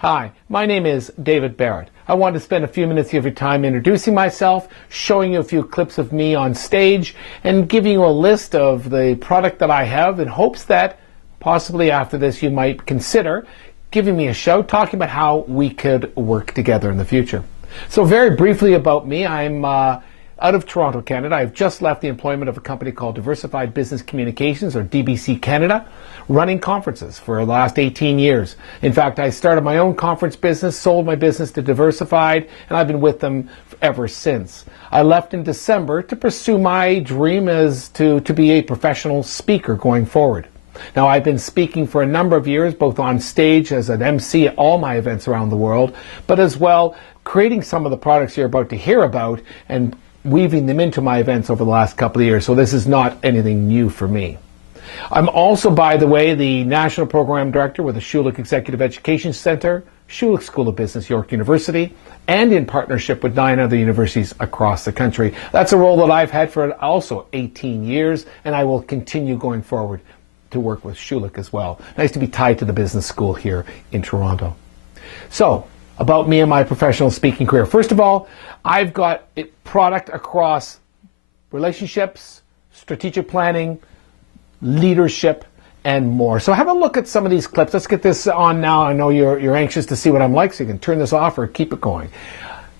Hi, my name is David Barrett. I wanted to spend a few minutes of your time introducing myself, showing you a few clips of me on stage, and giving you a list of the product that I have in hopes that possibly after this you might consider giving me a shout, talking about how we could work together in the future. So very briefly about me, I'm out of Toronto, Canada. I've just left the employment of a company called Diversified Business Communications, or DBC Canada, running conferences for the last 18 years. In fact, I started my own conference business, sold my business to Diversified, and I've been with them ever since. I left in December to pursue my dream as to be a professional speaker going forward. Now, I've been speaking for a number of years, both on stage as an MC at all my events around the world, but as well creating some of the products you're about to hear about and weaving them into my events over the last couple of years, so this is not anything new for me. I'm also, by the way, the National Program Director with the Schulich Executive Education Center, Schulich School of Business, York University, and in partnership with 9 other universities across the country. That's a role that I've had for also 18 years, and I will continue going forward to work with Schulich as well. Nice to be tied to the business school here in Toronto. So, about me and my professional speaking career. First of all, I've got a product across relationships, strategic planning, leadership, and more. So have a look at some of these clips. Let's get this on now. I know you're anxious to see what I'm like, so you can turn this off or keep it going.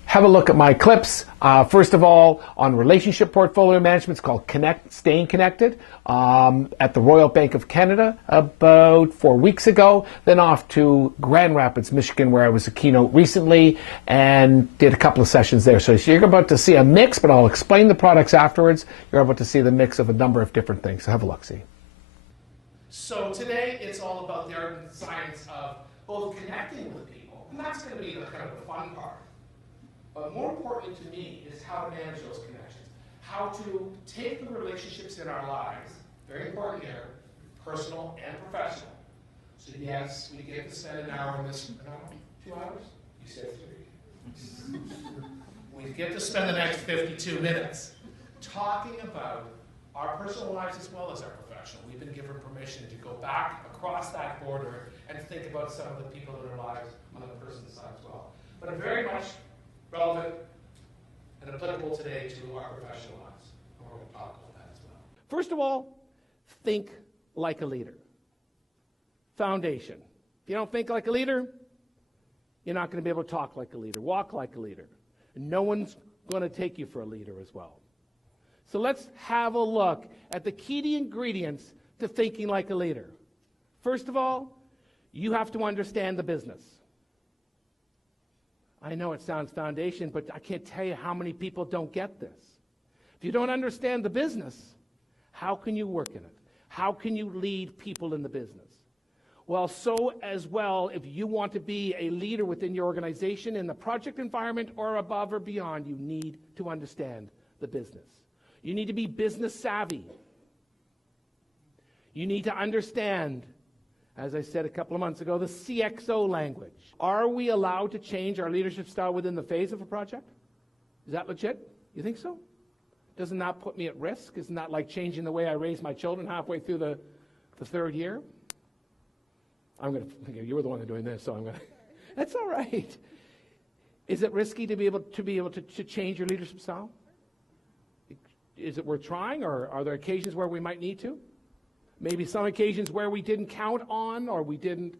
Have a look at my clips. First of all, on relationship portfolio management, it's called Staying Connected, at the Royal Bank of Canada about 4 weeks ago. Then off to Grand Rapids, Michigan, where I was a keynote recently and did a couple of sessions there. So you're about to see a mix, but I'll explain the products afterwards. You're about to see the mix of a number of different things. So have a look-see. So today it's all about the art and science of both connecting with people, and that's going to be the kind of the fun part. But more importantly to me is how to manage those connections. How to take the relationships in our lives, very important here, personal and professional. So yes, we get to spend an hour in this, 2 hours? You said 3. We get to spend the next 52 minutes talking about our personal lives as well as our professional. We've been given permission to go back across that border and think about some of the people in our lives on the personal side as well. But very much relevant and applicable today to our professional lives. We're going to talk about that as well. First of all, think like a leader. Foundation. If you don't think like a leader, you're not going to be able to talk like a leader, walk like a leader. And no one's going to take you for a leader as well. So let's have a look at the key ingredients to thinking like a leader. First of all, you have to understand the business. I know it sounds foundation, but I can't tell you how many people don't get this. If you don't understand the business, how can you work in it? How can you lead people in the business? Well, so as well, if you want to be a leader within your organization in the project environment or above or beyond, you need to understand the business. You need to be business savvy. You need to understand, as I said a couple of months ago, the CXO language. Are we allowed to change our leadership style within the phase of a project? Is that legit? You think so? Doesn't that put me at risk? Isn't that like changing the way I raise my children halfway through the 3rd year? I'm going to, you were the one doing this, so I'm going to, that's all right. Is it risky to be able to change your leadership style? Is it worth trying, or are there occasions where we might need to? Maybe some occasions where we didn't count on, or we didn't,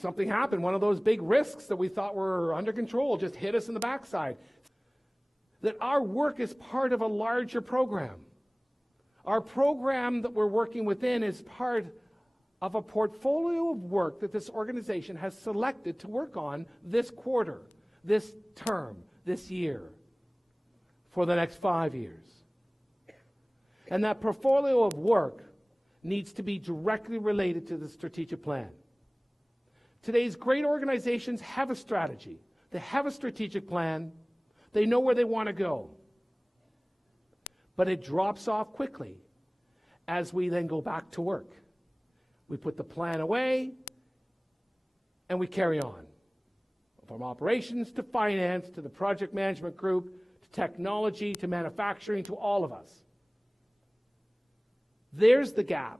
something happened. One of those big risks that we thought were under control just hit us in the backside. That our work is part of a larger program. Our program that we're working within is part of a portfolio of work that this organization has selected to work on this quarter, this term, this year, for the next 5 years. And that portfolio of work needs to be directly related to the strategic plan. Today's great organizations have a strategy. They have a strategic plan. They know where they want to go. But it drops off quickly as we then go back to work. We put the plan away and we carry on. From operations to finance to the project management group to technology to manufacturing to all of us. There's the gap.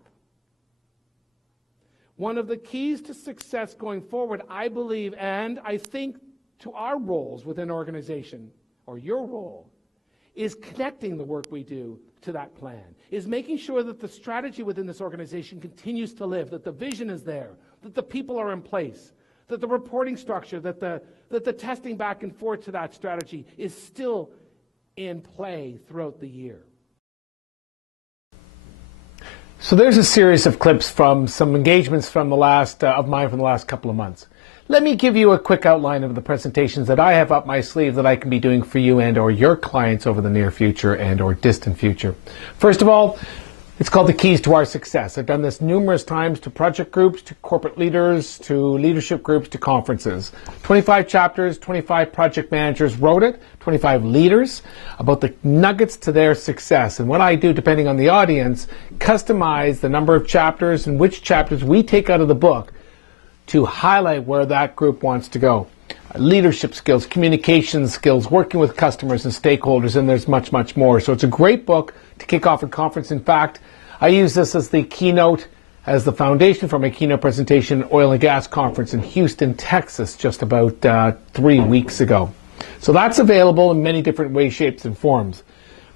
One of the keys to success going forward, I believe, and I think to our roles within an organization, or your role, is connecting the work we do to that plan, is making sure that the strategy within this organization continues to live, that the vision is there, that the people are in place, that the reporting structure, that the testing back and forth to that strategy is still in play throughout the year. So there's a series of clips from some engagements from the last couple of months. Let me give you a quick outline of the presentations that I have up my sleeve that I can be doing for you and or your clients over the near future and or distant future. First of all, it's called the Keys to Our Success. I've done this numerous times to project groups, to corporate leaders, to leadership groups, to conferences. 25 chapters, 25 project managers wrote it, 25 leaders, about the nuggets to their success. And what I do, depending on the audience, customize the number of chapters and which chapters we take out of the book to highlight where that group wants to go. Leadership skills, communication skills, working with customers and stakeholders, and there's much, much more. So it's a great book to kick off a conference. In fact, I use this as the keynote, as the foundation for my keynote presentation at Oil and Gas Conference in Houston, Texas, just about 3 weeks ago. So that's available in many different ways, shapes, and forms.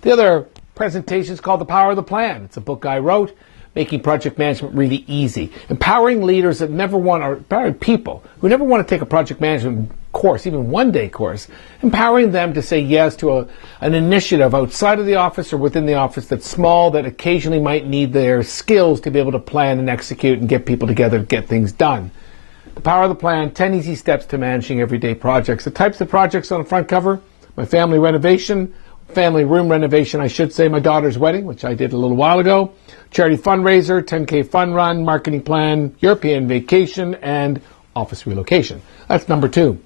The other presentation is called The Power of the Plan. It's a book I wrote, making project management really easy. Empowering leaders that never want, or empowering people who never want to take a project management course, even one-day course, empowering them to say yes to an initiative outside of the office or within the office that's small, that occasionally might need their skills to be able to plan and execute and get people together to get things done. The Power of the Plan, 10 easy steps to managing everyday projects. The types of projects on the front cover: my family room renovation, I should say, my daughter's wedding, which I did a little while ago, charity fundraiser, 10K fun run, marketing plan, European vacation, and office relocation. That's number 2.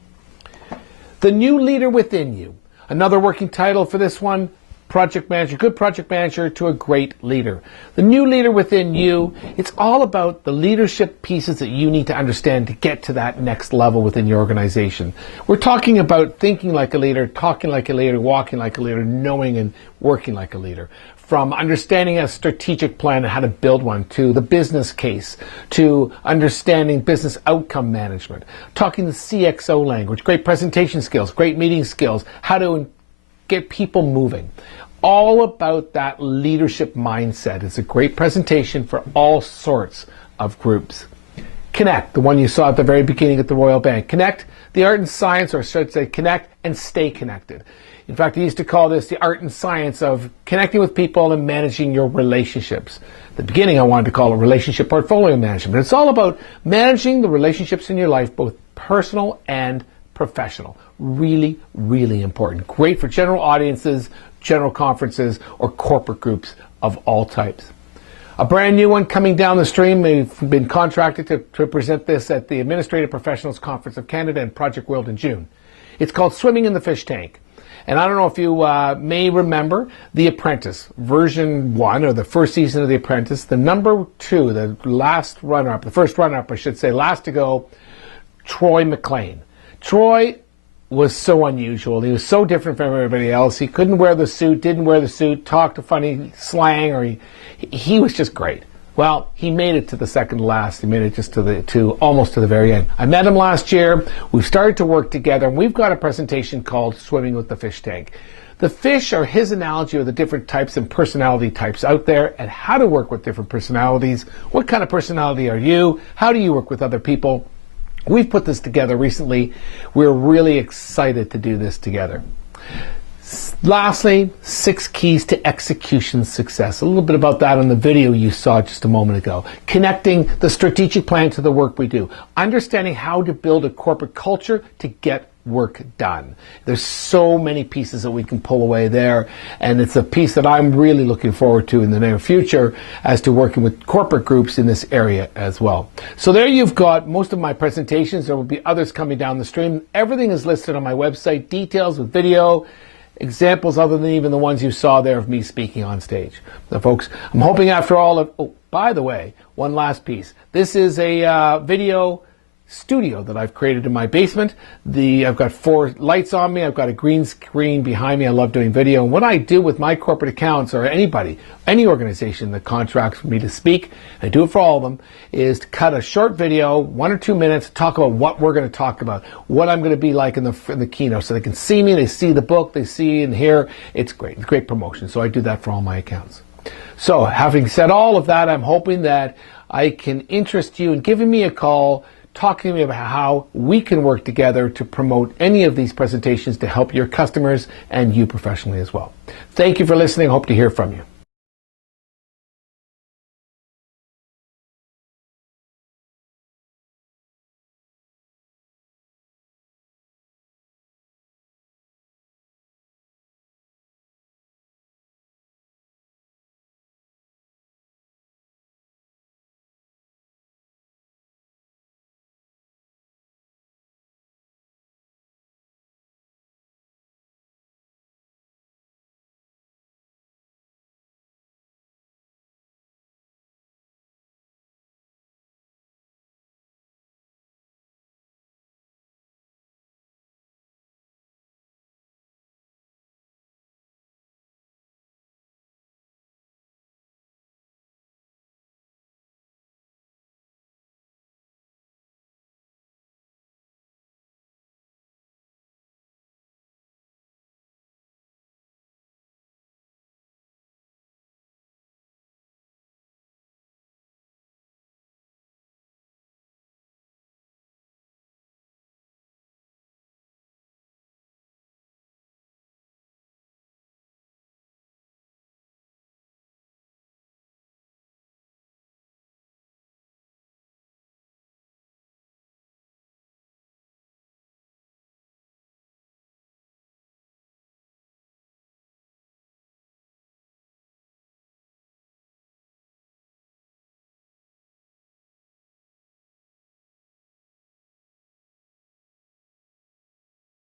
The New Leader Within You. Another working title for this one: Project Manager, Good Project Manager to a Great Leader. The New Leader Within You, it's all about the leadership pieces that you need to understand to get to that next level within your organization. We're talking about thinking like a leader, talking like a leader, walking like a leader, knowing and working like a leader. From understanding a strategic plan and how to build one, to the business case, to understanding business outcome management, talking the CXO language, great presentation skills, great meeting skills, how to get people moving. All about that leadership mindset. It's a great presentation for all sorts of groups. Connect, the one you saw at the very beginning at the Royal Bank. Connect, the art and science, or I should say connect and stay connected. In fact, I used to call this the art and science of connecting with people and managing your relationships. At the beginning, I wanted to call it relationship portfolio management. But it's all about managing the relationships in your life, both personal and professional. Really, really important. Great for general audiences, general conferences, or corporate groups of all types. A brand new one coming down the stream. We've been contracted to present this at the Administrative Professionals Conference of Canada and Project World in June. It's called Swimming in the Fish Tank. And I don't know if you may remember The Apprentice, version 1, or the first season of The Apprentice. The number 2, the last runner-up, the first runner-up, I should say, last to go, Troy McClain. Troy was so unusual. He was so different from everybody else. He couldn't wear the suit, didn't wear the suit, talked a funny slang, or he was just great. Well, he made it to the second to last. He made it just to almost to the very end. I met him last year. We've started to work together, and we've got a presentation called Swimming with the Fish Tank. The fish are his analogy of the different types and personality types out there and how to work with different personalities. What kind of personality are you? How do you work with other people? We've put this together recently. We're really excited to do this together. Lastly, 6 keys to execution success. A little bit about that in the video you saw just a moment ago. Connecting the strategic plan to the work we do. Understanding how to build a corporate culture to get work done. There's so many pieces that we can pull away there, and it's a piece that I'm really looking forward to in the near future as to working with corporate groups in this area as well. So there you've got most of my presentations. There will be others coming down the stream. Everything is listed on my website, details with video, examples other than even the ones you saw there of me speaking on stage. Now, folks, I'm hoping after all of, oh, by the way, one last piece. This is a video studio that I've created in my basement. I've got 4 lights on me. I've got a green screen behind me. I love doing video. And what I do with my corporate accounts, or anybody, any organization that contracts for me to speak, I do it for all of them, is to cut a short video, 1 or 2 minutes, talk about what we're going to talk about, what I'm going to be like in the keynote, so they can see me, they see the book, they see and hear. It's great. It's great promotion. So I do that for all my accounts. So having said all of that, I'm hoping that I can interest you in giving me a call, talking to me about how we can work together to promote any of these presentations to help your customers and you professionally as well. Thank you for listening. Hope to hear from you.